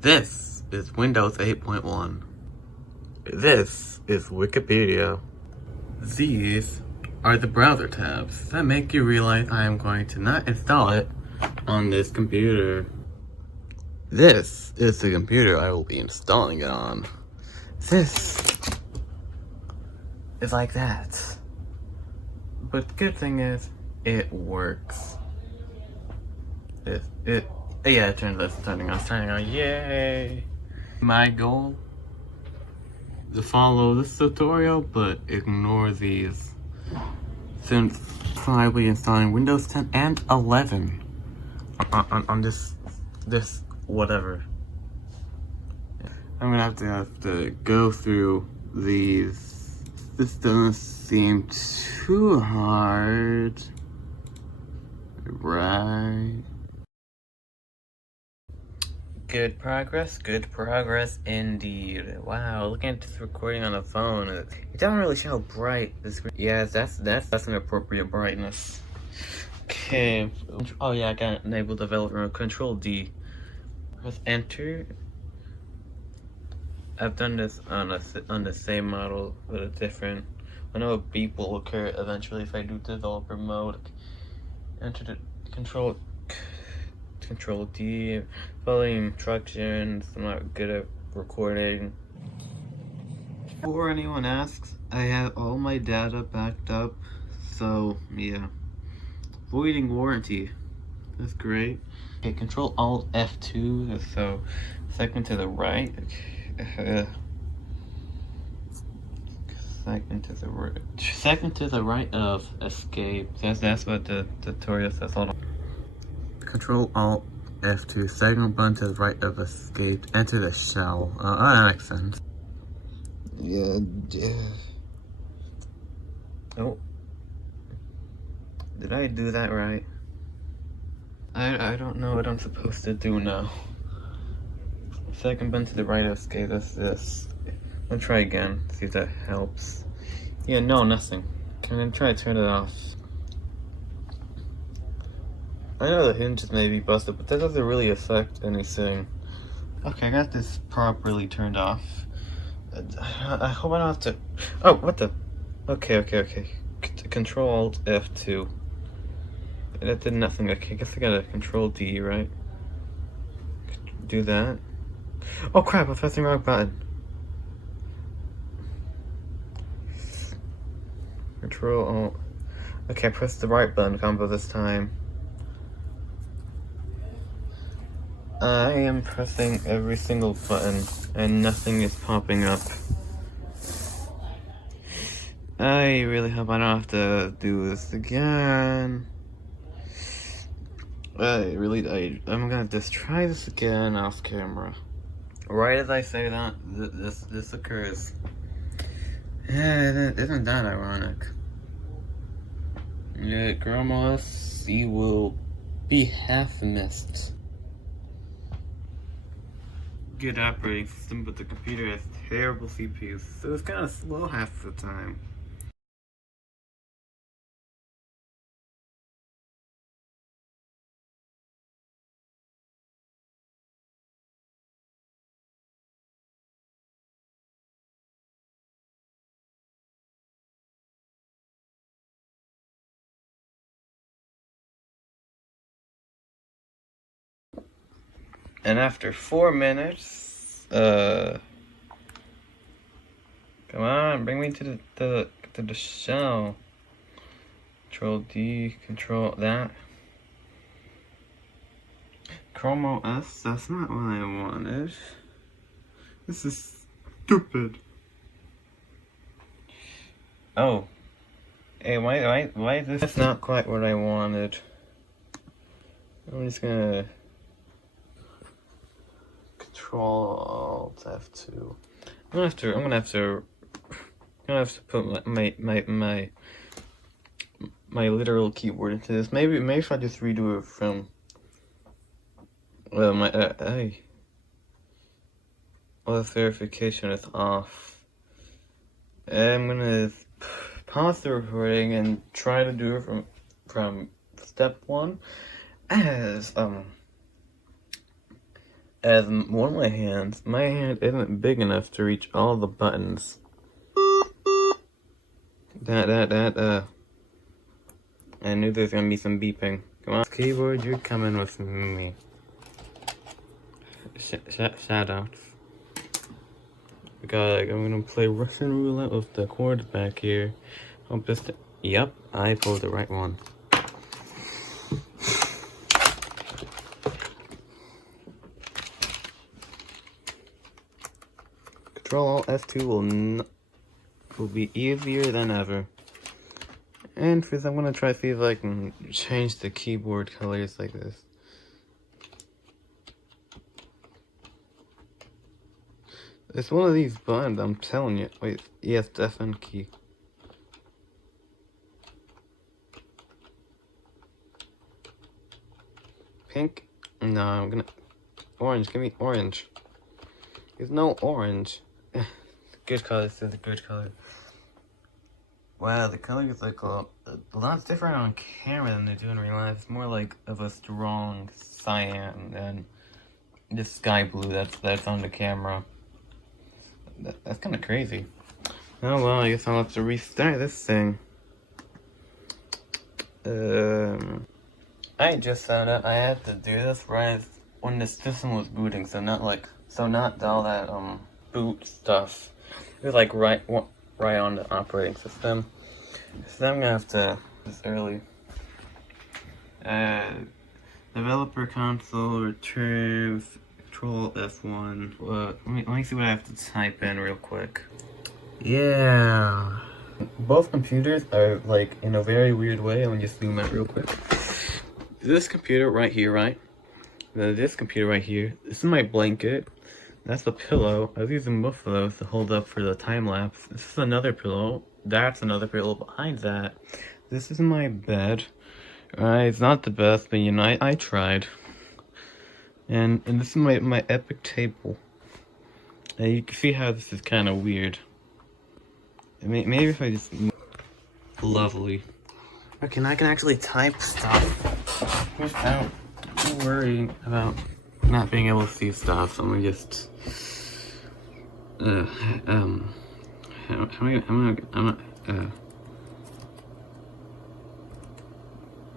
This is Windows 8.1. This is Wikipedia. These are the browser tabs that make you realize I am going to not install it on this computer. This is the computer I will be installing it on. This is like that. But the good thing is, it works. Yeah, it's turning on, yay! My goal, to follow this tutorial, but ignore these, since I'll be installing Windows 10 and 11 on this whatever. I'm gonna have to go through these. This doesn't seem too hard, right? Good progress indeed. Wow, looking at this recording on a phone, it doesn't really show how bright the screen. Yeah, that's an appropriate brightness. Okay. Oh yeah, I got enable developer mode. Control D. Press enter. I've done this on the same model, but it's different. I know a beep will occur eventually if I do developer mode. Enter the Control D. Following instructions. I'm not good at recording. Before anyone asks, I have all my data backed up, so yeah. Voiding warranty. That's great. Okay, Control Alt F2. So second to the right. Second to the right of escape. That's what the tutorial says. Hold on. Control Alt F2. Second button to the right of escape. Enter the shell. That makes sense. Yeah. Oh. Did I do that right? I don't know what I'm supposed to do now. Second button to the right of escape. That's this. I'll try again. See if that helps. Yeah, no, nothing. I'm gonna try to turn it off. I know the hinges may be busted, but that doesn't really affect anything. Okay, I got this properly turned off. I hope I don't have to. Oh, what the? Okay. Control Alt F2. That did nothing. Okay, I guess I gotta Control D, right? Do that. Oh crap! I was pressing the wrong button. Control Alt. Okay, press the right button combo this time. I am pressing every single button and nothing is popping up. I really hope I don't have to do this again. I'm gonna just try this again off camera. Right as I say that, this occurs. Yeah, isn't that ironic? Yeah, ChromeOS, you will be half missed. Good operating system, but the computer has terrible CPUs, so it's kind of slow half the time. And after 4 minutes, come on, bring me to the shell. Control D, control that. ChromeOS, that's not what I wanted. This is stupid. Oh. Hey, why is this? That's not quite what I wanted. I'm just gonna Control Alt F2. I'm gonna have to put my literal keyboard into this. Maybe if I just redo it from hey. Well, verification is off. I'm gonna pause the recording and try to do it from step 1 as as one of my hand isn't big enough to reach all the buttons. I knew there's gonna be some beeping. Come on, keyboard, you're coming with me. Shout outs. I'm gonna play Russian roulette with the chords back here. Hope this. Yep, I pulled the right one. Control F2 will be easier than ever. And first, I'm gonna try to see if I can change the keyboard colors like this. It's one of these buttons, I'm telling you. Wait, yes, FN key. Pink? No, I'm gonna... Orange, give me orange. There's no orange. Good color, this is a good color. Wow, the color is like a lot different on camera than they do in real life. It's more like of a strong cyan than this sky blue that's on the camera. That's kind of crazy. Oh well, I guess I'll have to restart this thing. I just found out I had to do this right when the system was booting, so not all that boot stuff. It was like right on the operating system. So I'm gonna have to this early. Developer console returns Control F1. Let me see what I have to type in real quick. Yeah. Both computers are like in a very weird way. I'm gonna just zoom out real quick. This computer right here, right? This computer right here. This is my blanket. That's the pillow. I was using both of those to hold up for the time lapse. This is another pillow. That's another pillow behind that. This is my bed. It's not the best, but you know, I tried. And this is my epic table. And you can see how this is kind of weird. Maybe if I just move. Lovely. Okay, now I can actually type stuff without worrying about not being able to see stuff. So I'm gonna just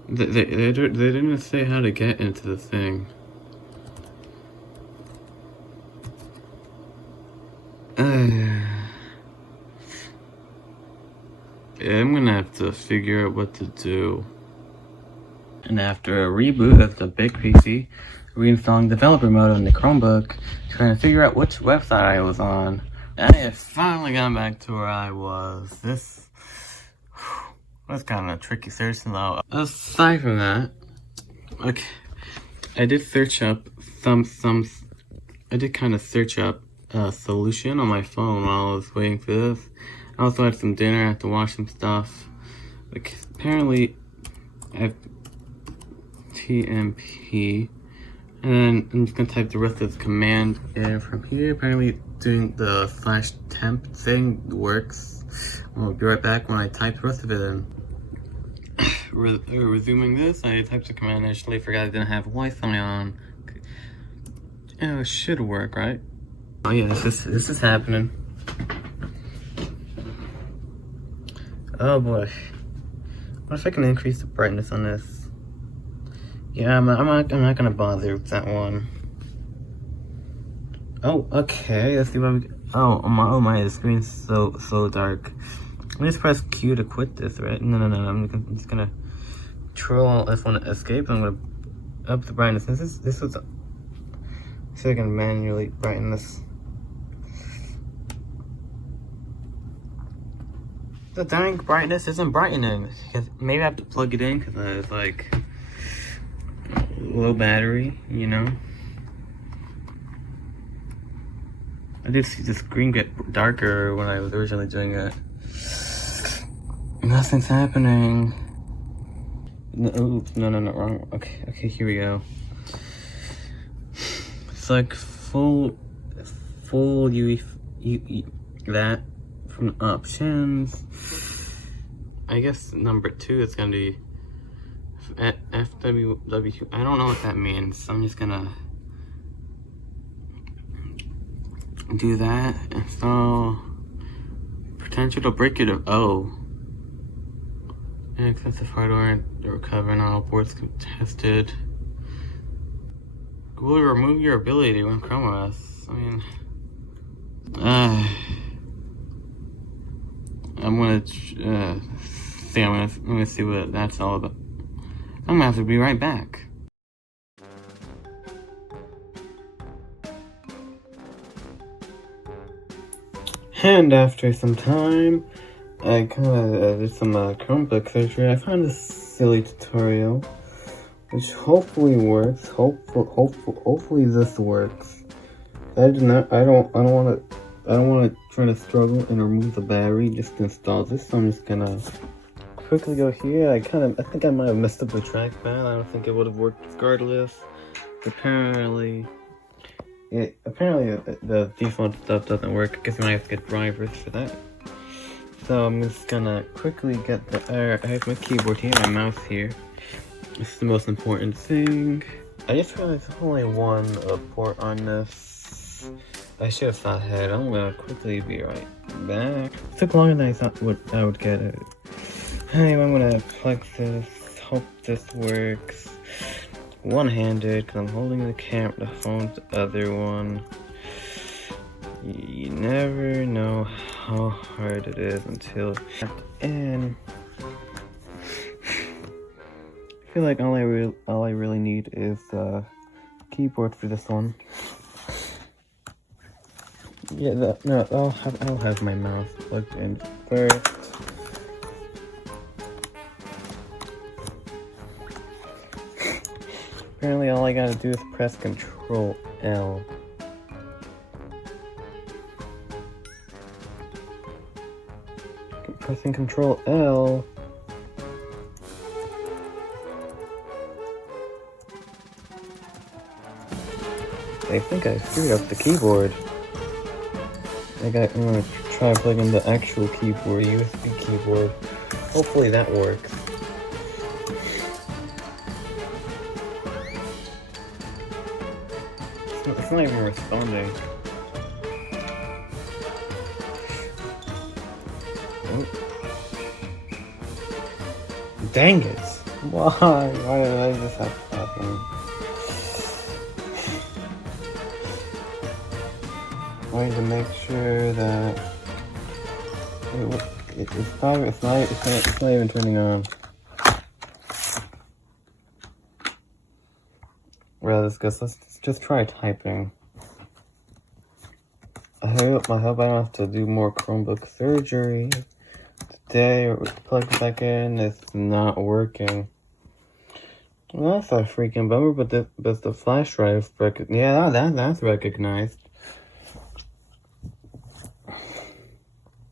they didn't say how to get into the thing. Yeah, I'm gonna have to figure out what to do. And after a reboot of the big PC, reinstalling developer mode on the Chromebook, trying to figure out which website I was on, I have finally gone back to where I was. This was kind of a tricky search though. Aside from that, okay, I did search up I did kind of search up a solution on my phone while I was waiting for this. I also had some dinner, I had to wash some stuff. Like, apparently, I have TMP. And then I'm just gonna type the rest of the command in from here. Apparently, doing the /temp thing works. I'll be right back when I type the rest of it in. Resuming this, I typed the command initially, forgot I didn't have Wi-Fi on. Oh, it should work, right? Oh yeah, this is happening. Oh boy. What if I can increase the brightness on this? Yeah, I'm not gonna bother with that one. Oh, okay. Let's see what we. Oh my! The screen's so dark. Let me just press Q to quit this, right? No. I'm just gonna Control F1 to escape. I'm gonna up the brightness. This was. So I can manually brighten this. The dang brightness isn't brightening. Maybe I have to plug it in because it's like low battery, you know. I did see the screen get darker when I was originally doing it. Nothing's happening. No, wrong. Okay, here we go. It's like full that from options. I guess number 2 is gonna be FWW. I don't know what that means. So I'm just gonna do that. Install potential to break it of O. Excessive hardware to recover and all ports contested. Will remove your ability to run ChromeOS. I mean, I'm gonna see what that's all about. I'm gonna have to be right back. And after some time, I kind of did some Chromebook surgery. I found this silly tutorial, which hopefully works. Hopefully this works. I don't want to try to struggle and remove the battery just to install this. So I'm just gonna quickly go here. I think I might have messed up the trackpad. I don't think it would have worked regardless. Apparently the default stuff doesn't work. I guess I might have to get drivers for that. So I'm just gonna quickly get I have my keyboard here, my mouse here. This is the most important thing. I just realized there's only one port on this. I should have thought ahead. I'm gonna quickly be right back. It took longer than I thought I would get it. Anyway, I'm gonna plug this. Hope this works. One-handed, because I'm holding the camera, the phone's the other one. You never know how hard it is until and I feel like all I really need is a keyboard for this one. Yeah, I'll have my mouse plugged in first. Apparently all I gotta do is press Control L. Pressing Control L. I think I screwed up the keyboard. I'm gonna try plugging the actual keyboard, USB keyboard. Hopefully that works. It's not even responding. Oh. Dang it! Why did I just have to happen? I need to make sure that it's not even turning on. Well, let's just try typing. I hope I don't have to do more Chromebook surgery today or plug it back in. It's not working. Well, that's a freaking bummer, but the flash drive that's recognized.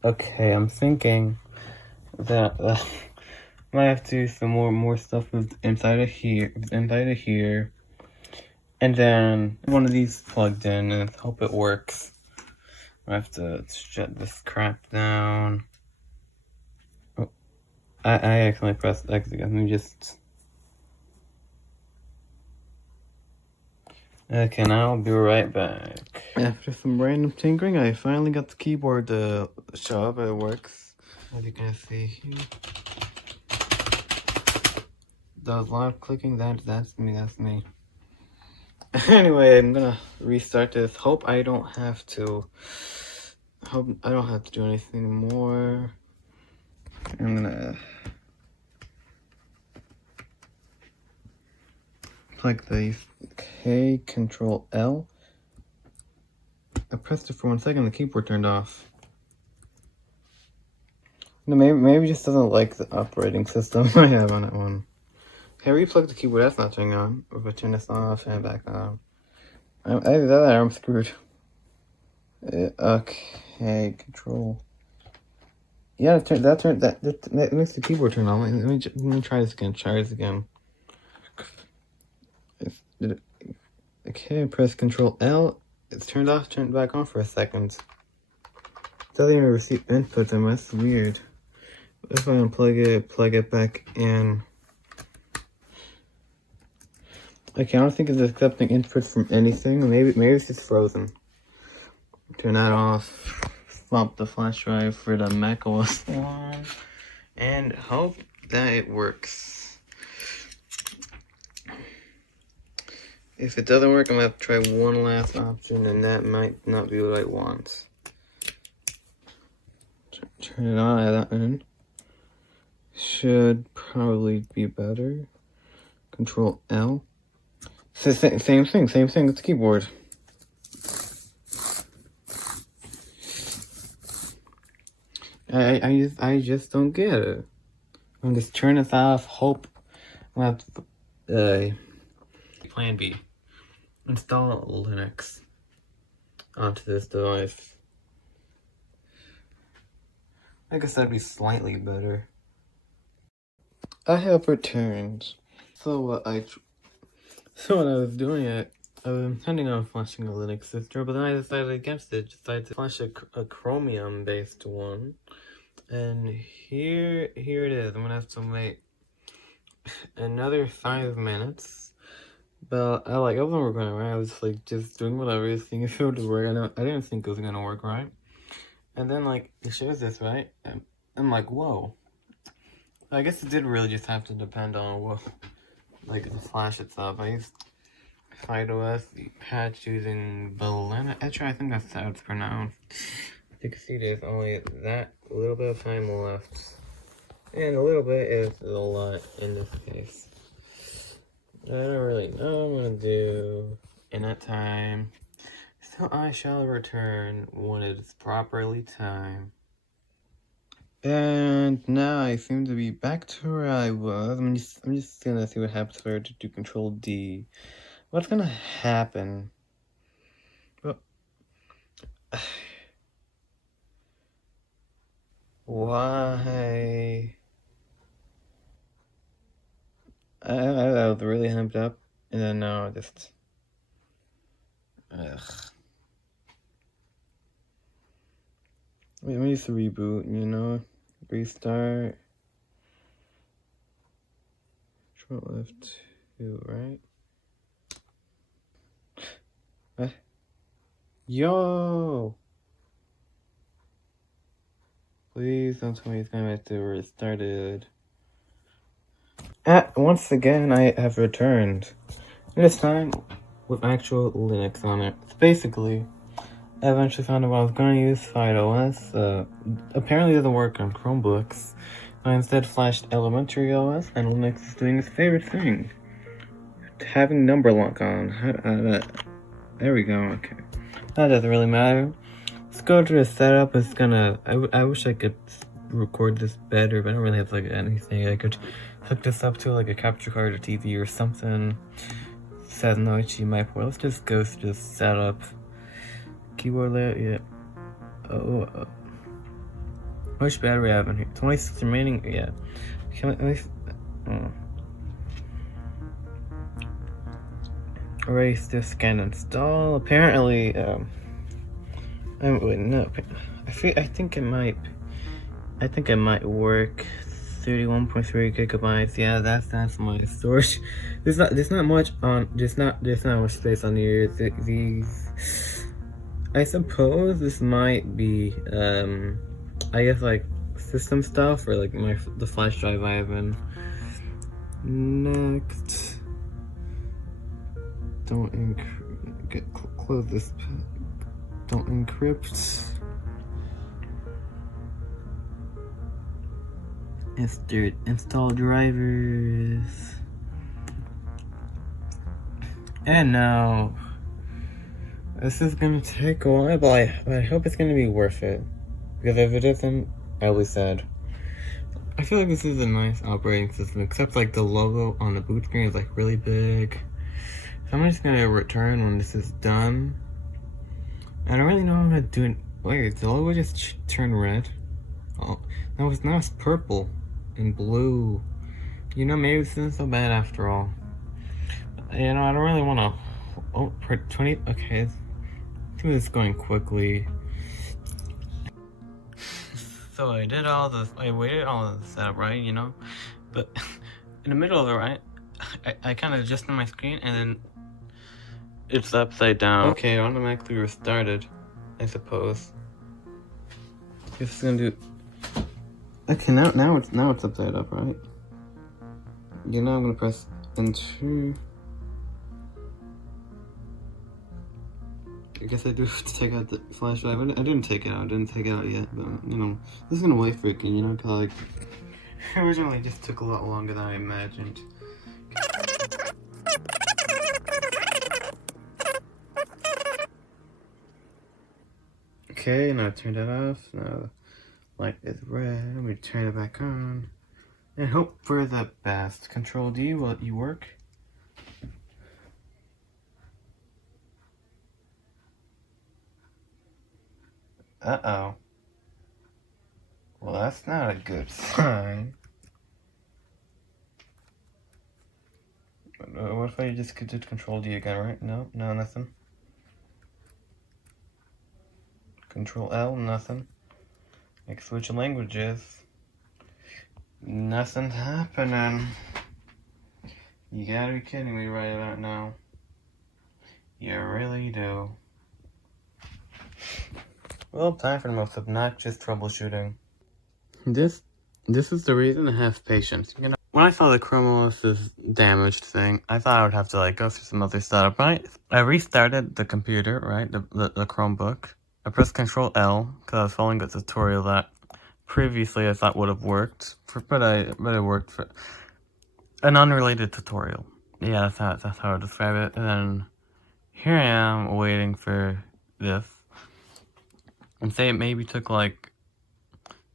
Okay, I'm thinking that I might have to do some more stuff with inside of here, and then one of these plugged in, and hope it works. I have to shut this crap down. Oh, I accidentally pressed X again. Let me just. Okay, now I'll be right back. After some random tinkering, I finally got the keyboard to show up. It works, as you can see here. There was a lot of clicking. That's me. Anyway, I'm gonna restart this. Hope I don't have to do anything more. I'm gonna plug these. Okay, Control L. I pressed it for 1 second, the keyboard turned off. No, maybe it just doesn't like the operating system I have on that one. Okay, replug the keyboard, that's not turning on. If I turn this off and back on. Either that or I'm screwed. Okay, Control. Yeah, that makes the keyboard turn on. Let me try this again. Okay, press Control L. It's turned off, turned back on for a second. It doesn't even receive input, that's weird. If I unplug it, plug it back in. Okay, I don't think it's accepting input from anything. Maybe it's just frozen. Turn that off. Swap the flash drive for the macOS one. And hope that it works. If it doesn't work, I'm gonna have to try one last option, and that might not be what I want. Turn it on at that end. Should probably be better. Control L. Same thing, it's the keyboard. I just don't get it. I'm just turn this off, hope I'll have to, plan B. Install Linux onto this device. I guess that'd be slightly better. I have returned. So when I was doing it, I was intending on flashing a Linux distro, but then I decided against it. Decided to flash a Chromium based one. And here it is. I'm gonna have to wait another 5 minutes. But I wasn't working right. I was like just doing whatever, seeing if it would work. I didn't think it was gonna work right. And then like it shows this, right? And I'm like, whoa. I guess it did really just have to depend on what, like the flash itself. I used FydeOS patch using Balena. Actually, I think that's how it's pronounced. You can see there's only that little bit of time left. And a little bit is a lot in this case. I don't really know what I'm gonna do in that time. So I shall return when it's properly time. And now I seem to be back to where I was. I'm just gonna see what happens if I were to do Control D. What's gonna happen? Well, why? I was really hyped up, and then now just, ugh. Let me just reboot, you know, restart. Control F2, right? Yo! Please don't tell me it's gonna have to restart it. Once again, I have returned. This time with actual Linux on it. So basically, I eventually found out I was going to use FydeOS. Apparently it doesn't work on Chromebooks. I instead flashed elementaryOS, and Linux is doing its favorite thing. Having number lock on. There we go, okay. That doesn't really matter. Let's go to the setup. It's gonna... I wish I could record this better, but I don't really have like anything. I could hook this up to like a capture card or TV or something. It says no HDMI port. Let's just go through this setup. Keyboard layout, yeah. Oh, how much battery I have in here? 26 remaining, yeah. Erase this, scan, install. Apparently, wait, no. I think it might work. 31.3 gigabytes. Yeah, that's my storage. There's not much space on here. These. I suppose this might be, I guess like system stuff or like the flash drive I have in. Next. Don't close this. Don't encrypt. Install drivers. And now, this is gonna take a while, but I hope it's gonna be worth it. Because if it isn't, I'll be sad. I feel like this is a nice operating system, except like the logo on the boot screen is like really big. So I'm just gonna return when this is done. I don't really know how to do it. Wait, the logo just turned red? Oh, now it's purple and blue. You know, maybe this isn't so bad after all. You know, I don't really want to. Oh, 20. Okay, I think it's going quickly. So I did all this. I waited all of the setup, right? You know, but in the middle of it, right? I kind of adjusted my screen and then it's upside down. Okay, it automatically restarted. I suppose. This is gonna do. Okay, now it's upside up, right? You know, I'm gonna press enter. I guess I do have to take out the flash drive. I didn't take it out. I didn't take it out yet, but you know, this is gonna wait for it, you know, cause like originally it just took a lot longer than I imagined. Okay, now I turned it off. Now the light is red. Let me turn it back on. And hope for the best. Control D, will you work? Uh-oh. Well, that's not a good sign. What if I just did Control D again, right? No, nothing. Control L, nothing. Like switch languages. Nothing's happening. You gotta be kidding me right about now. You really do. Well, time for the most obnoxious troubleshooting. This is the reason to have patience. You know, when I saw the ChromeOS is damaged thing, I thought I would have to like go through some other setup, right? I restarted the computer, right? The Chromebook. I pressed Control L because I was following the tutorial that previously I thought would have worked, but it worked for an unrelated tutorial. Yeah, that's how I describe it. And then here I am waiting for this, and say it maybe took like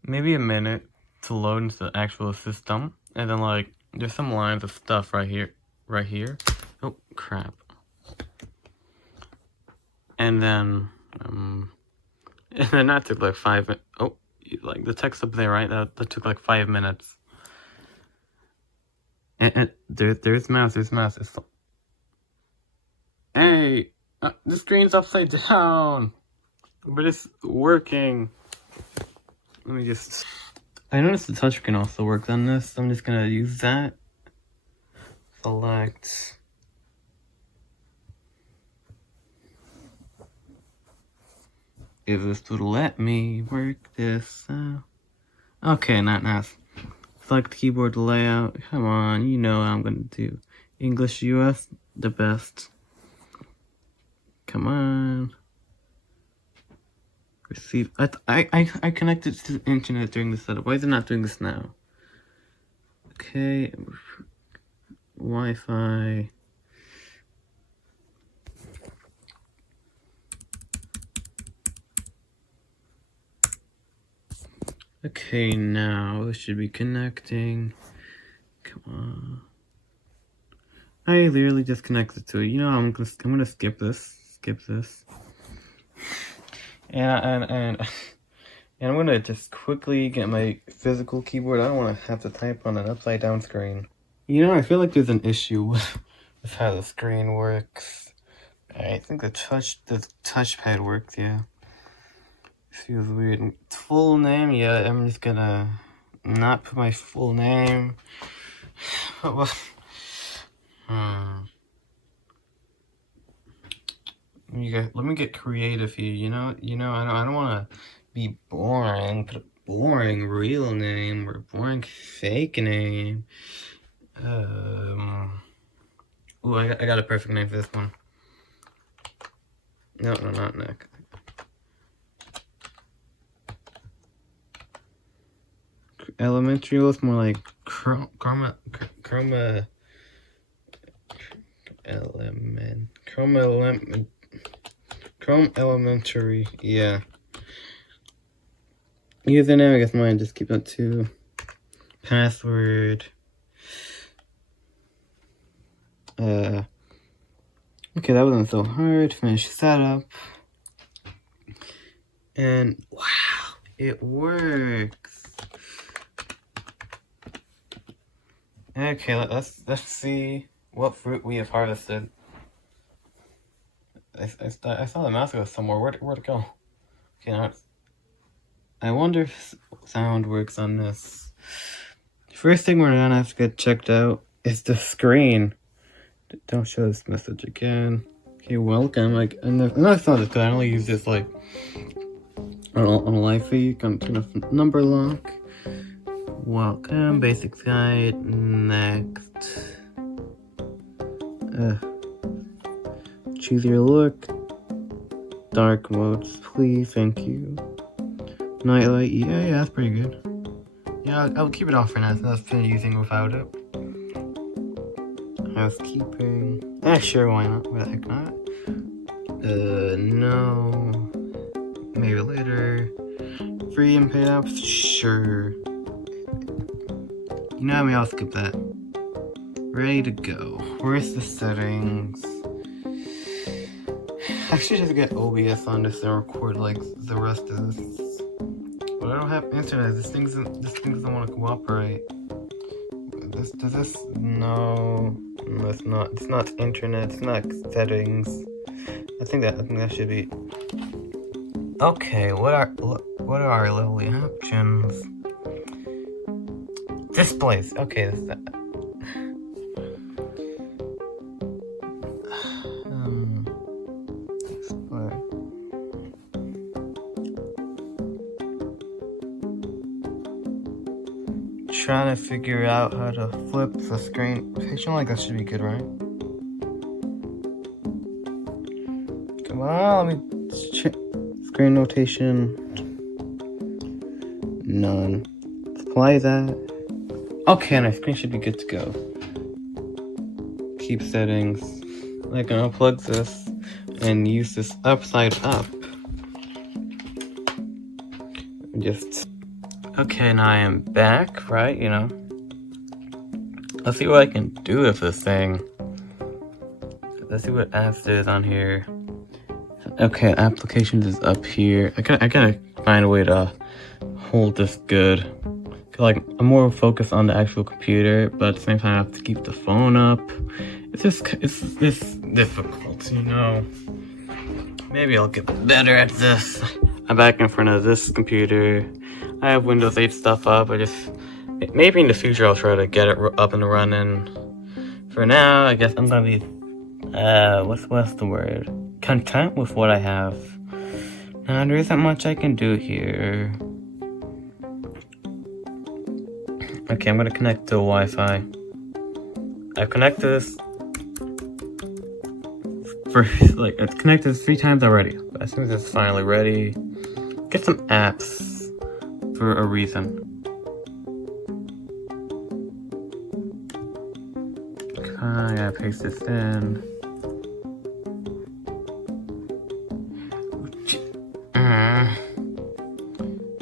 maybe a minute to load into the actual system, and then like there's some lines of stuff right here. Oh crap! And then that took like 5 minutes. Oh, like the text up there, right? That took like 5 minutes. And there's mouse. It's... Hey, the screen's upside down, but it's working. Let me just... I noticed the touchscreen also works on this, so I'm just gonna use that. Select... If this would let me work this out. Okay, not nice. Select keyboard layout. Come on, you know I'm gonna do English US the best. Come on. Receive. I connected to the internet during the setup. Why is it not doing this now? Okay. Wi-Fi. Okay, now it should be connecting. Come on. I literally just connected to it. You know, I'm gonna skip this. And I'm gonna just quickly get my physical keyboard. I don't want to have to type on an upside down screen. You know, I feel like there's an issue with how the screen works. I think the touchpad works. Yeah. Feels weird. Full name, yeah, I'm just gonna not put my full name. Let me get creative here, you know, I don't wanna be boring, put a boring real name or a boring fake name. Ooh, I got a perfect name for this one. No, not Nick. elementaryOS, more like Chrome Elementary, yeah. Username, I guess mine just keep that to password. Okay, that wasn't so hard. Finish setup. And wow, it works. Okay, let's see what fruit we have harvested. I saw the mouse go somewhere. Where'd it go? Okay, now I wonder if sound works on this. First thing we're gonna have to get checked out is the screen. Don't show this message again. Okay, welcome. Like, and that's not this good. I only use this like on a live feed. Gonna turn off number lock. Welcome, basics guide. Next. Choose your look. Dark modes, please. Thank you. Nightlight. Yeah, that's pretty good. Yeah, I'll keep it off for now. So I've been using without it. Housekeeping. Sure, why not? Why the heck not? No. Maybe later. Free and paid apps? Sure. You know what? I'll skip that. Ready to go. Where's the settings? I should just get OBS on this and record like the rest of this. But I don't have internet. This thing doesn't want to cooperate. Does this? No, it's not. It's not internet. It's not settings. I think that should be. Okay, what are our lovely options? Displays. Okay, that's that. Display. Trying to figure out how to flip the screen. Patient like that should be good, right? Come on, let me check. Screen notation. None. Apply that. Okay, my screen should be good to go. Keep settings. I can unplug this and use this upside up. Just. Okay, now I am back, right? You know. Let's see what I can do with this thing. Let's see what apps there is on here. Okay, applications is up here. I gotta find a way to hold this good. Like, I'm more focused on the actual computer, but at the same time I have to keep the phone up. It's difficult, you know. Maybe I'll get better at this. I'm back in front of this computer. I have Windows 8 stuff up. Maybe in the future I'll try to get it up and running. For now, I guess I'm gonna be, what's the word? Content with what I have. Now, there isn't much I can do here. Okay, I'm gonna connect to Wi-Fi. I've connected this it's connected 3 times already. But as soon as it's finally ready, get some apps for a reason. Okay, I gotta paste this in.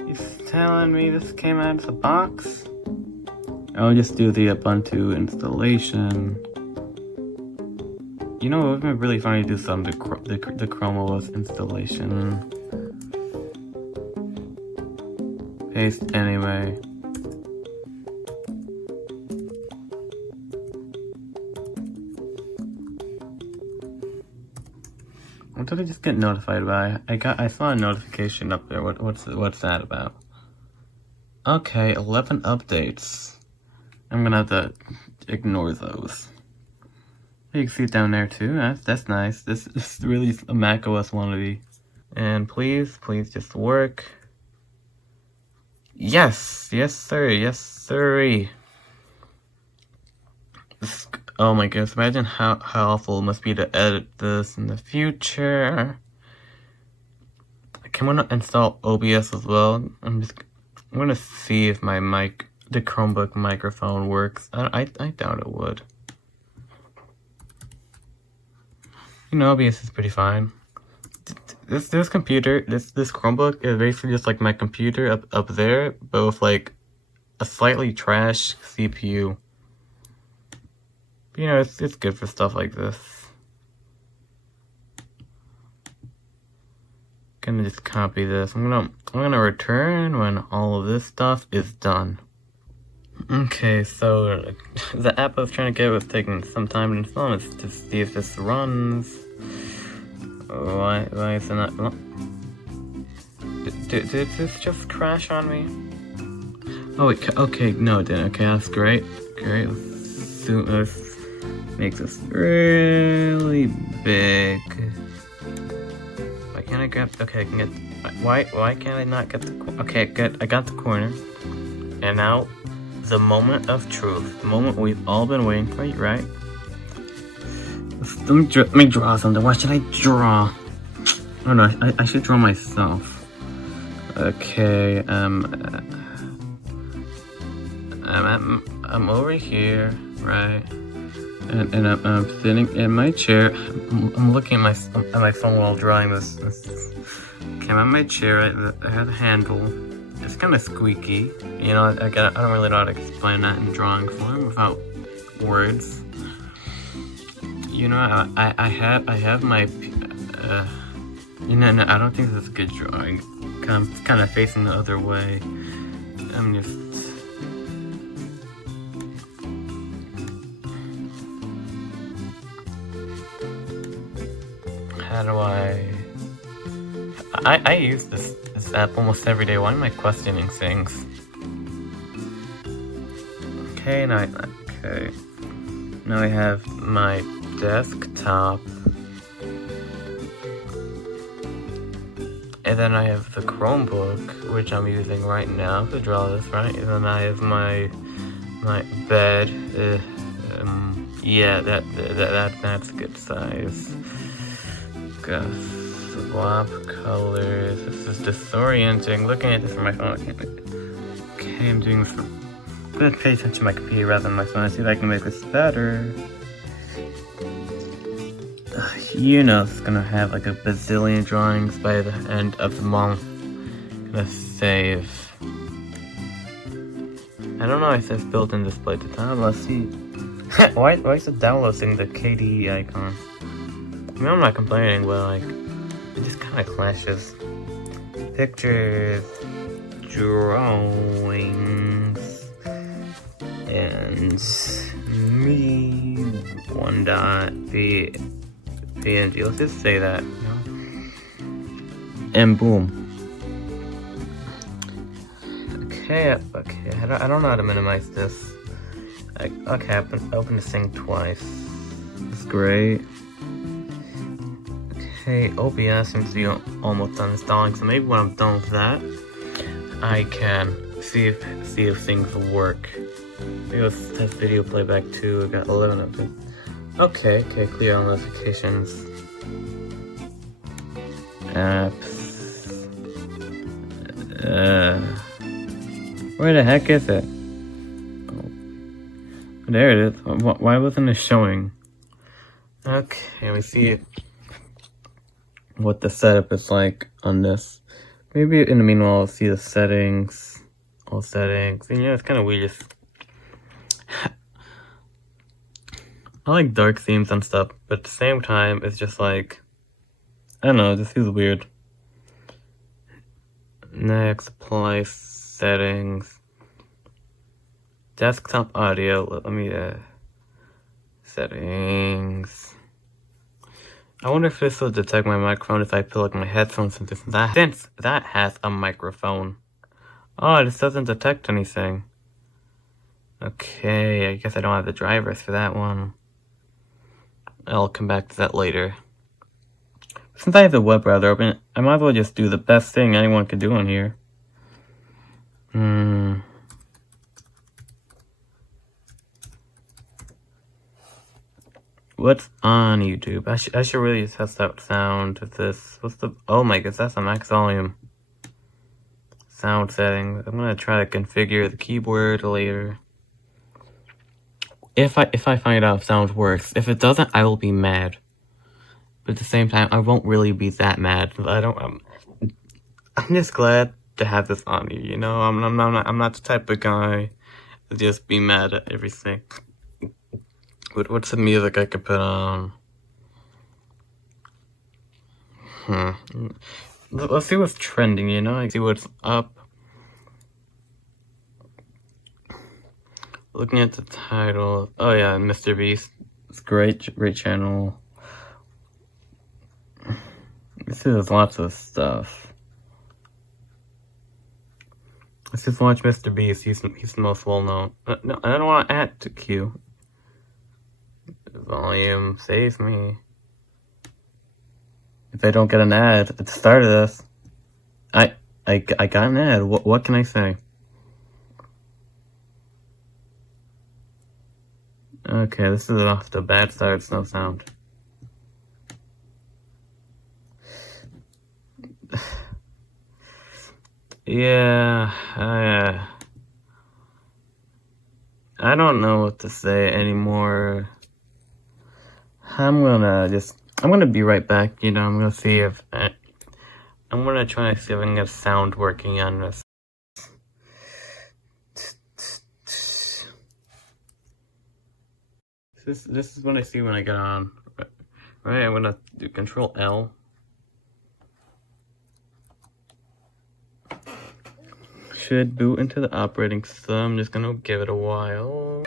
He's telling me this came out of the box. I'll just do the Ubuntu installation. You know, it would be really fun to do the ChromeOS installation. Paste anyway. What did I just get notified by? I saw a notification up there. What's that about? Okay, 11 updates. I'm gonna have to ignore those. You can see it down there too. That's nice. This is really a macOS wannabe. And please just work. Yes sir. Oh my goodness! Imagine how awful it must be to edit this in the future. Can we install OBS as well? I'm gonna see if my the Chromebook microphone works. I doubt it would. You know, OBS is pretty fine. This computer, this Chromebook is basically just like my computer up there, but with like a slightly trash CPU. You know, it's good for stuff like this. Gonna just copy this. I'm gonna return when all of this stuff is done. Okay, so the app I was trying to get was taking some time to install. Let's just see if this runs. Why is it not? Did this just crash on me? Oh wait, okay, no it didn't. Okay, that's great. Let's makes this really big. Why can't I grab? Okay, I can get. Why can't I not get the? Okay, good. I got the corner. And now, the moment of truth. The moment we've all been waiting for, right? Let me draw something. What should I draw? Oh no, I should draw myself. Okay, I'm over here, right? And I'm sitting in my chair. I'm looking at my phone while drawing this. Okay, I'm on my chair. I have a handle. It's kind of squeaky. You know, I don't really know how to explain that in drawing form without words. You know, I have my. You know, no, I don't think this is good drawing. I'm kind of facing the other way. I'm just. How do I use this app almost every day. Why am I questioning things? Okay, now I have my desktop. And then I have the Chromebook, which I'm using right now to draw this, right? And then I have my bed. Yeah, that's good size. Swap colors. This is disorienting. Looking at this from my phone, I can't. Okay, I'm doing this. I'm gonna pay attention to my computer rather than my phone. See if I can make this better. You know, it's gonna have like a bazillion drawings by the end of the month. Gonna save. I don't know if it's built-in display to time. Let's see. why is it downloading the KDE icon? I mean, I'm not complaining, but like, it just kind of clashes. Pictures, drawings, and me. One dot PNG. Let's just say that, you know? And boom. Okay. I don't know how to minimize this. Okay, open this thing twice. That's great. Okay, OBS seems to be almost done installing, so maybe when I'm done with that, I can see if things will work. Maybe let's test video playback too. I got 11 of them. Okay, clear all notifications. Apps. Where the heck is it? Oh. There it is. Why wasn't it showing? Okay, we see what the setup is like on this. Maybe in the meanwhile, I'll see the settings. All settings. And yeah, it's kind of weird. I like dark themes and stuff, but at the same time, it's just like, I don't know, it just feels weird. Next, apply settings. Desktop audio, let me, settings. I wonder if this will detect my microphone if I put like my headphones into that. Since that has a microphone. Oh, this doesn't detect anything. Okay, I guess I don't have the drivers for that one. I'll come back to that later. Since I have the web browser open, I might as well just do the best thing anyone could do on here. What's on YouTube? I should really test out sound of this. What's the... Oh my goodness, that's a max volume. Sound settings. I'm gonna try to configure the keyboard later. If I find out if sound works. If it doesn't, I will be mad. But at the same time, I won't really be that mad. I'm just glad to have this on here, you know? I'm not the type of guy to just be mad at everything. What's the music I could put on? Let's see what's trending, you know? I see what's up. Looking at the title. Oh yeah, MrBeast. It's great channel. This is lots of stuff. Let's just watch MrBeast. He's the most well known. No, I don't want to add to queue. Volume, save me. If I don't get an ad at the start of this, I got an ad. What can I say? Okay, this is off the bad start. It's no sound. Yeah, I don't know what to say anymore. I'm gonna be right back. You know, I'm gonna see if I'm gonna try to see if I can get sound working on this. This is what I see when I get on. Right, I'm gonna do Control L. Should boot into the operating system. I'm just gonna give it a while.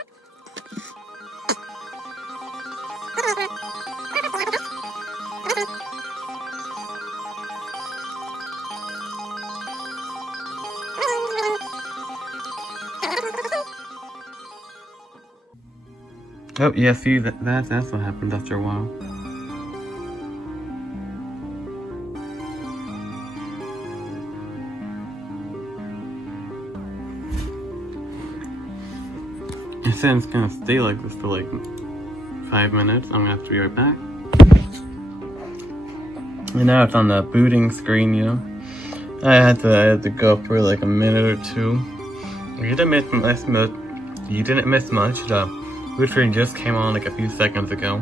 Oh yeah, see that's what happens after a while. It says it's gonna stay like this for like 5 minutes. I'm gonna have to be right back. And now it's on the booting screen, you know. I had to go for like a minute or two. You didn't miss much. The boot screen just came on like a few seconds ago.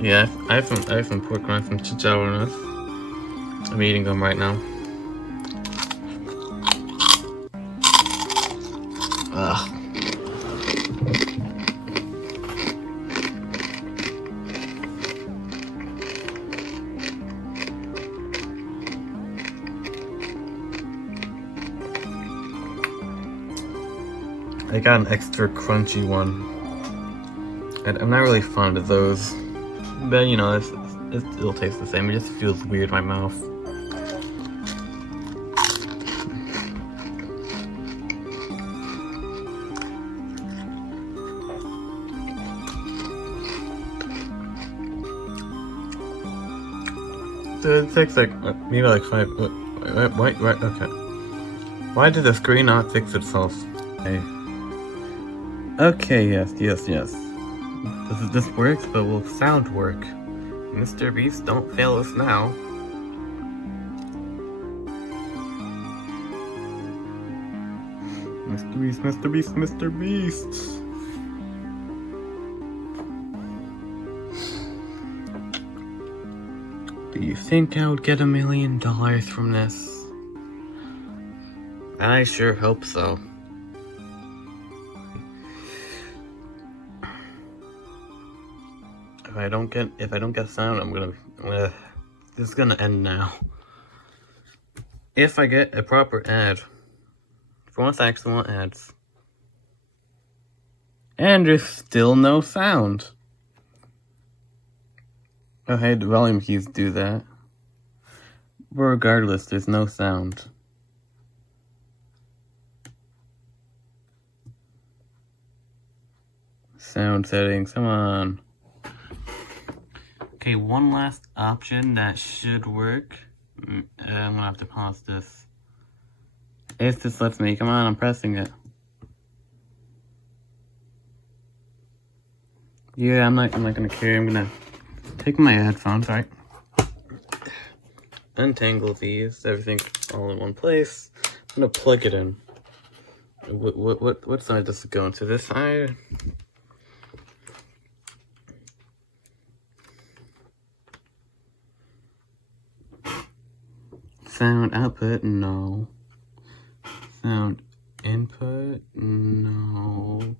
Yeah, I have some pork rinds, some chicharrones. I'm eating them right now. Ugh. I got an extra crunchy one. I'm not really fond of those, but you know, it'll taste the same. It just feels weird in my mouth. It takes like maybe like 5. Wait, okay. Why did the screen not fix itself? Okay, yes. This works, but will sound work? MrBeast, don't fail us now. MrBeast. Do you think I would get $1 million from this? I sure hope so. If I don't get sound, I'm gonna this is gonna end now. If I get a proper ad. For once I actually want ads. And there's still no sound. Oh hey, the volume keys do that. But regardless, there's no sound. Sound settings, come on. Okay, one last option that should work. I'm gonna have to pause this. If this lets me, come on, I'm pressing it. Yeah, I'm not gonna care. I'm gonna take my headphones, right? Untangle these, everything all in one place. I'm gonna plug it in. What side does it go into? This side? Sound output? No. Sound input? No.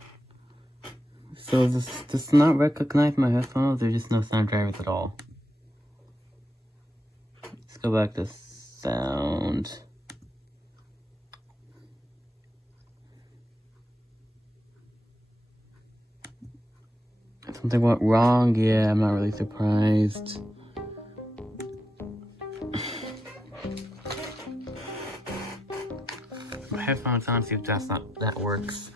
So does not recognize my headphones? There's just no sound drivers at all. Let's go back to sound. Something went wrong? Yeah, I'm not really surprised. Headphones on, see if that works.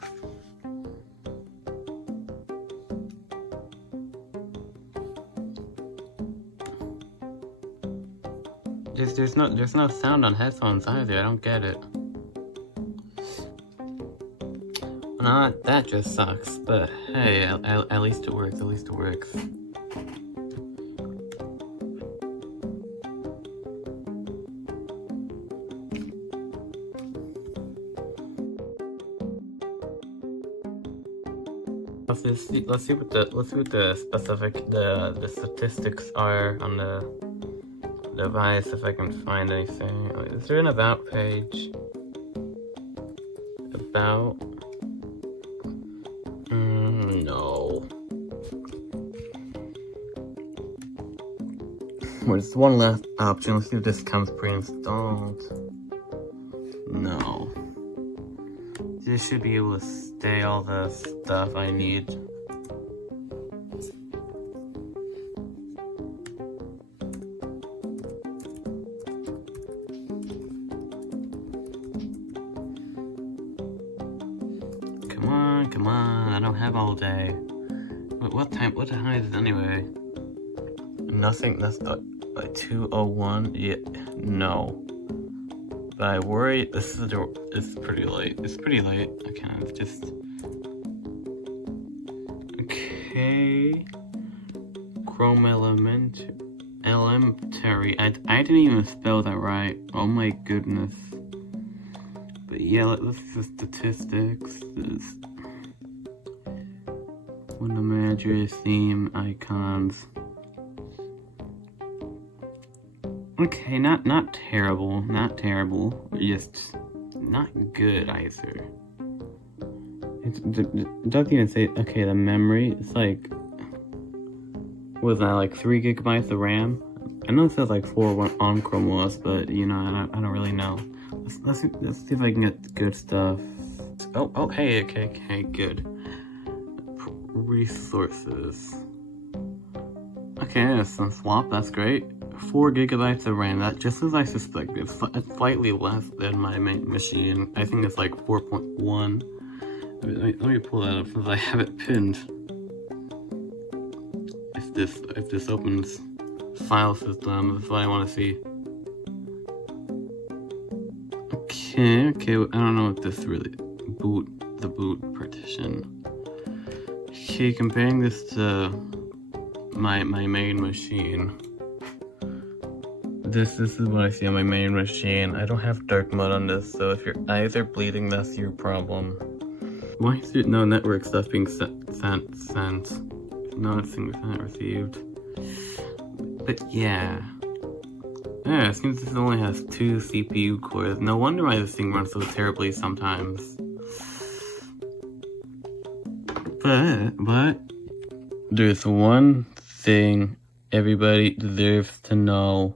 there's no sound on headphones either. I don't get it. Well, that just sucks. But hey, at least it works. At least it works. Let's see what the statistics are on the device, if I can find anything. Is there an about page? About? No. There's one last option. Let's see if this comes pre-installed. No. This should be able to stay all the stuff I need. Come on, I don't have all day. What time is it anyway? Nothing, that's like 2:01, yeah, no. But I worry, it's pretty late. It's pretty late. I kind of just... Okay. Chrome elementary. I didn't even spell that right. Oh my goodness. But yeah, let's see the statistics. This window manager, theme, icons. Okay, not terrible, just not good either. It doesn't even say, okay, the memory, it's like, was that like 3 gigabytes of RAM? I know it says like 4 on ChromeOS, but you know, I don't really know. Let's see if I can get good stuff. Oh, hey, okay, good. Resources. Okay, there's some swap, that's great. 4 gigabytes of RAM, that just as I suspected, it's slightly less than my main machine. I think it's like 4.1. Let me pull that up since I have it pinned. If this opens file system, this is what I want to see. Okay, I don't know if this really the boot partition. Okay, comparing this to my main machine. This is what I see on my main machine. I don't have dark mode on this, so if your eyes are bleeding, that's your problem. Why is there no network stuff being sent? No single received. But yeah. Yeah, it seems this only has 2 CPU cores. No wonder why this thing runs so terribly sometimes. But there's one thing everybody deserves to know.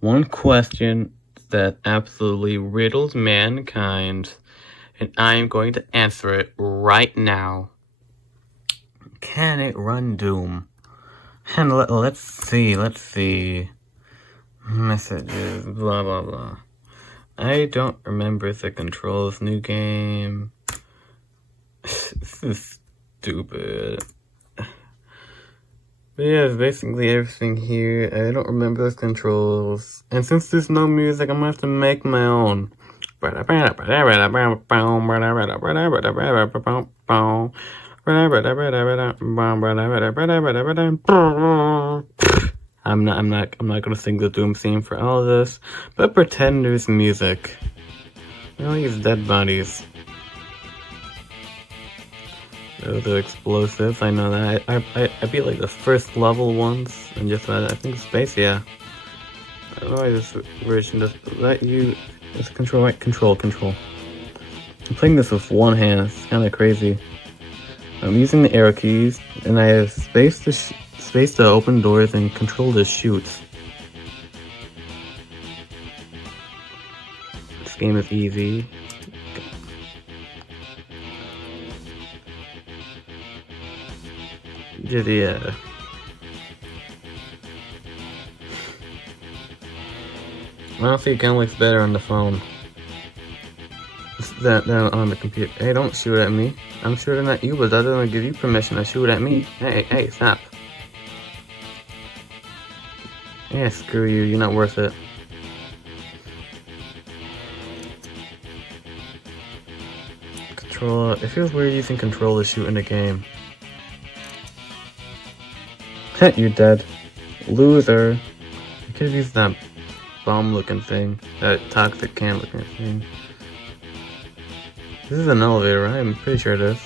One question that absolutely riddles mankind, and I am going to answer it right now. Can it run Doom? And let's see. Messages, blah blah blah. I don't remember the controls. New game. This is stupid. But yeah, it's basically everything here. I don't remember those controls. And since there's no music, I'm gonna have to make my own. I'm not gonna sing the Doom theme for all of this, but pretend there's music. All these dead bodies. Those are explosives, I know that. I beat like the first level once, and just I think space, yeah. I don't know why this version does let you. It's control. I'm playing this with one hand, it's kinda crazy. I'm using the arrow keys, and I have space to open doors and control to shoot. This game is easy. Yeah. Honestly, it kind of looks better on the phone than on the computer. Hey, don't shoot at me. I'm shooting at you, but that doesn't give you permission to shoot at me. Hey, stop. Yeah, screw you. You're not worth it. controller. It feels weird using controller to shoot in a game. You're dead. Loser. You could have used that bomb looking thing. That toxic can looking thing. This is an elevator, right? I'm pretty sure it is.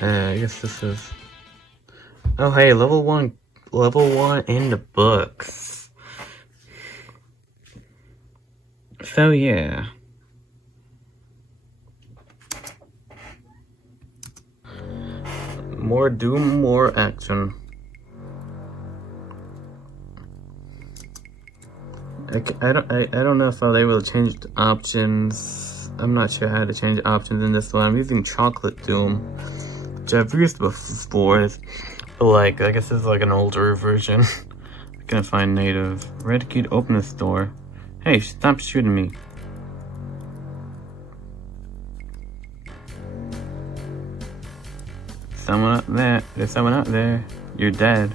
I guess this is... Oh hey, level 1 in the books. So yeah. More Doom, more action. I don't know if they will change the options. I'm not sure how to change the options in this one. I'm using Chocolate Doom, which I've used before. But like, I guess this is like an older version. I can't find native. Red key to open this door. Hey, stop shooting me. Someone up there. There's someone out there. You're dead.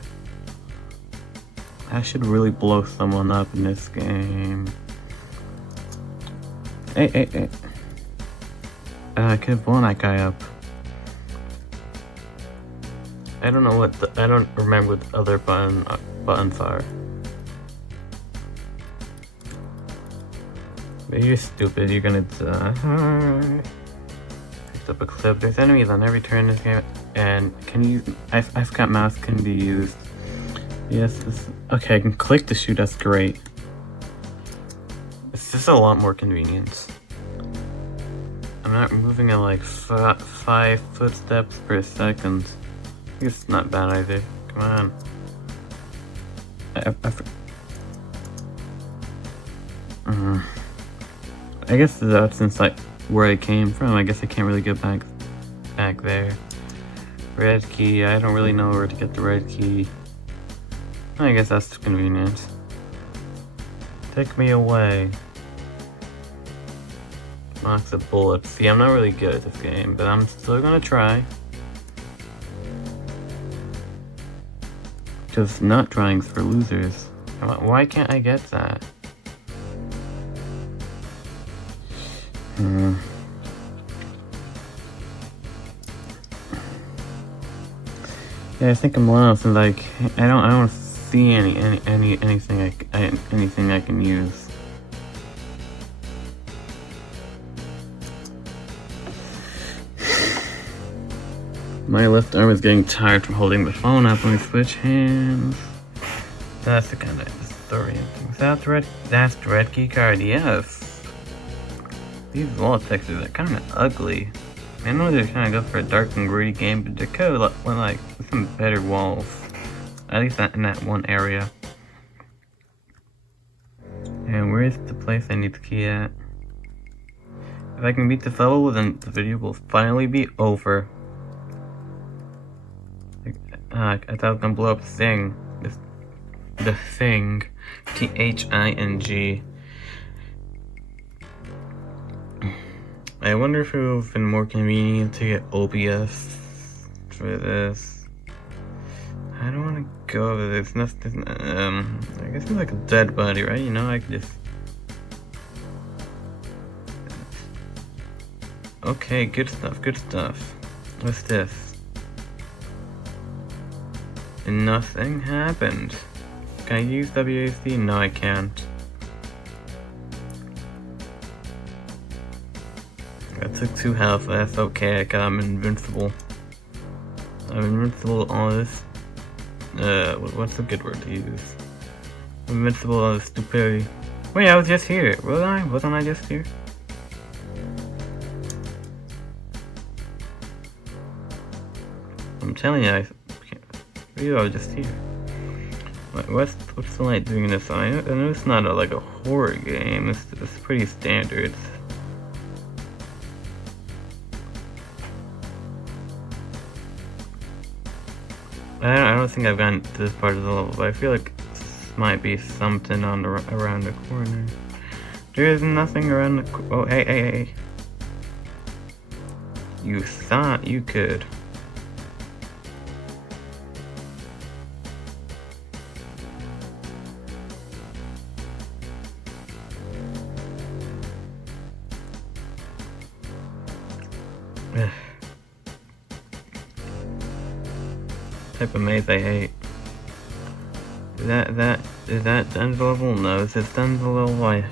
I should really blow someone up in this game. Hey. I could have blown that guy up. I don't know what I don't remember what the other buttons are. But you're stupid, you're gonna die. Picked up a clip. There's enemies on every turn in this game, and I forgot mouse can be used. Yes, okay, I can click to shoot, that's great. It's just a lot more convenient. I'm not moving at like 5 footsteps per second. It's not bad either. Come on. I guess that's since like where I came from. I guess I can't really get back there. Red key. I don't really know where to get the red key. I guess that's convenient. Take me away. Box of bullets. See, I'm not really good at this game, but I'm still gonna try. Just not trying's for losers. Why can't I get that? Yeah, I think I'm lost. Like, I don't see anything I can use. My left arm is getting tired from holding the phone up. Let me switch hands. That's the kind of disorienting. That's the red key card, yes. These wall textures are kind of ugly. I know they're trying to go for a dark and gritty game, but they could like some better walls. At least not in that one area. And where's the place I need the key at? If I can beat this level, then the video will finally be over. I thought I was gonna blow up the thing. The thing. T-H-I-N-G. I wonder if it would have been more convenient to get OBS for this. I don't want to go over this. I guess it's like a dead body, right? You know, I could just... Okay, good stuff. What's this? And nothing happened. Can I use WASD? No, I can't. I took 2 health, that's okay, I'm invincible. I'm invincible on this. What's a good word to use? I'm invincible on this stupidity. Wait, I was just here. Wasn't I just here? I'm telling you, I was just here. Wait, what's the light doing this on? I know it's not like a horror game. It's pretty standard. I don't think I've gotten to this part of the level, but I feel like this might be something on around the corner. There is nothing around the oh, hey. You thought you could. type of maze I hate. Is that Dun's level? No, is it Dun's level?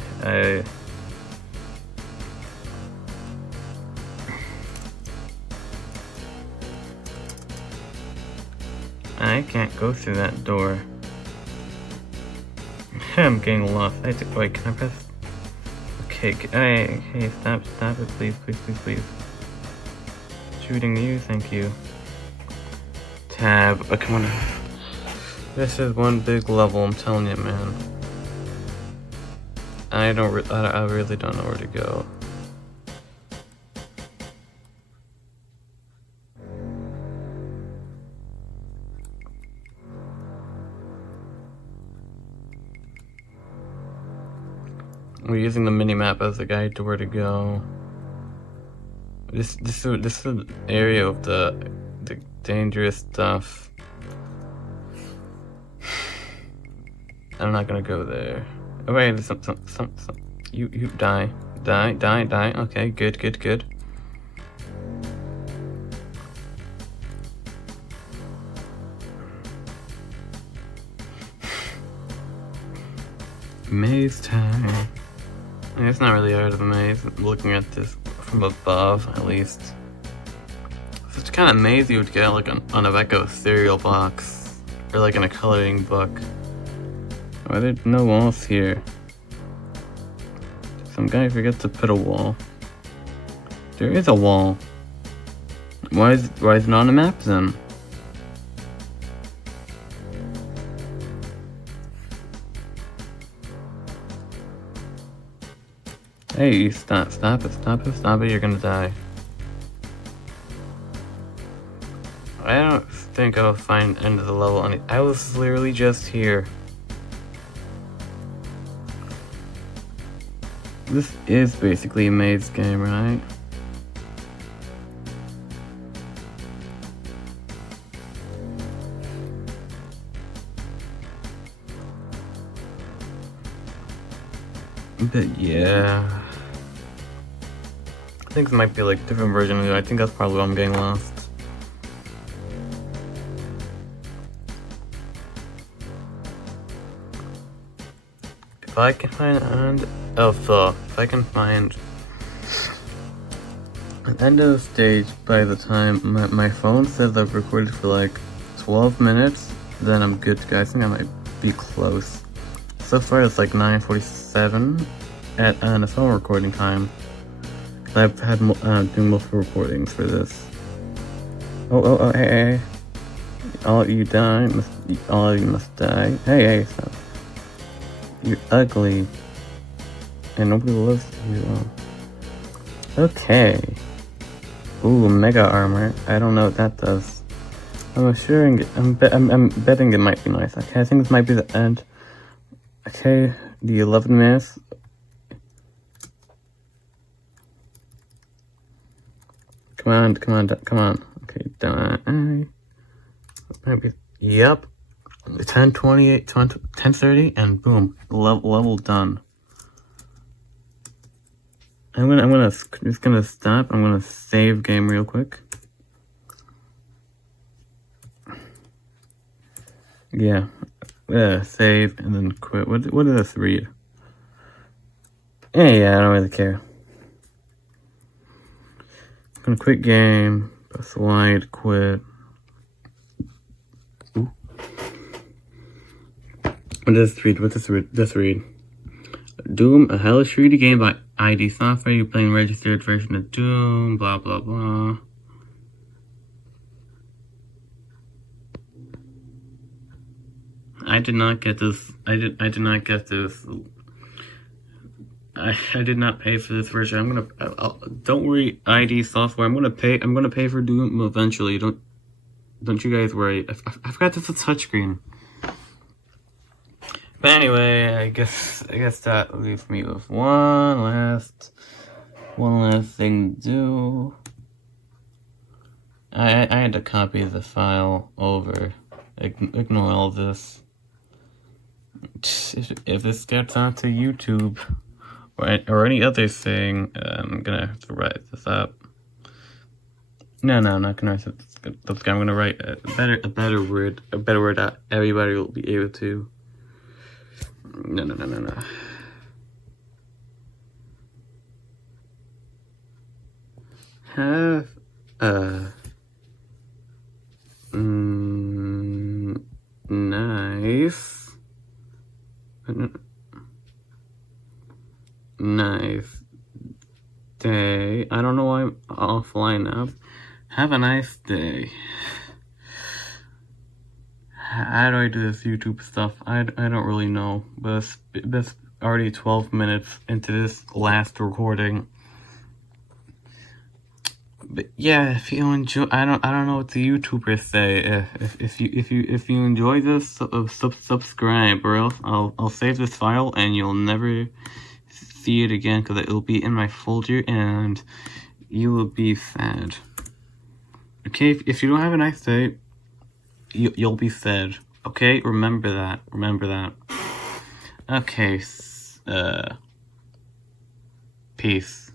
I can't go through that door. I'm getting lost. Wait, can I press? Okay, hey, stop it, please. Shooting you, thank you. Tab, come on. This is one big level, I'm telling you, man. I really don't know where to go. We're using the mini-map as a guide to where to go. This is an area of the dangerous stuff. I'm not gonna go there. Oh wait, there's some. You die. Okay, good. Maze time. It's not really out of the maze. Looking at this from above, at least. It's the kind of maze you would get like on a Vecco cereal box, or like in a coloring book. Why are there no walls here? Some guy forgot to put a wall. There is a wall. Why is it not on the map then? Hey, stop it, you're gonna die. I don't think I'll find end of the level. I was literally just here. This is basically a maze game, right? But yeah. I think it might be like a different version of it. I think that's probably why I'm getting lost. If I can find an end of the stage by the time my phone says I've recorded for like 12 minutes, then I'm good to go. I think I might be close. So far it's like 9:47 at the phone recording time. I've had doing multiple recordings for this. Oh, hey. All of you must die. Hey, stop. You're ugly. And nobody loves you. Okay. Ooh, mega armor. I don't know what that does. I'm betting it might be nice. Okay, I think this might be the end. Okay, the 11 minutes. Come on. Okay, die. Maybe. Yep. 10:28, 10:30, and boom, level done. I'm just gonna stop. I'm gonna save game real quick. Yeah, save and then quit. What does this read? Yeah, I don't really care. I'm gonna quit game, press Y to quit. Ooh. What does this read? Doom, a hellish 3D game by ID Software. You're playing registered version of Doom, blah blah blah. I did not get this. I did not get this. I did not pay for this version. Don't worry, ID Software. I'm gonna pay for Doom eventually. Don't you guys worry. I forgot this is a touchscreen. But anyway, I guess that leaves me with one last thing to do. I had to copy the file over. Ignore all this. If this gets onto YouTube or any other thing, I'm gonna have to write this up. No, I'm not gonna write subscribe. I'm gonna write a better word that everybody will be able to. No. Have a nice day. I don't know why I'm offline now. Have a nice day. How do I do this YouTube stuff? I don't really know, but that's already 12 minutes into this last recording. But yeah, if you enjoy, I don't know what the YouTubers say. If you enjoy this, subscribe, or else I'll save this file and you'll never see it again because it'll be in my folder and you will be sad. Okay, if you don't have a nice day, you'll be sad. Okay, remember that. Okay, peace.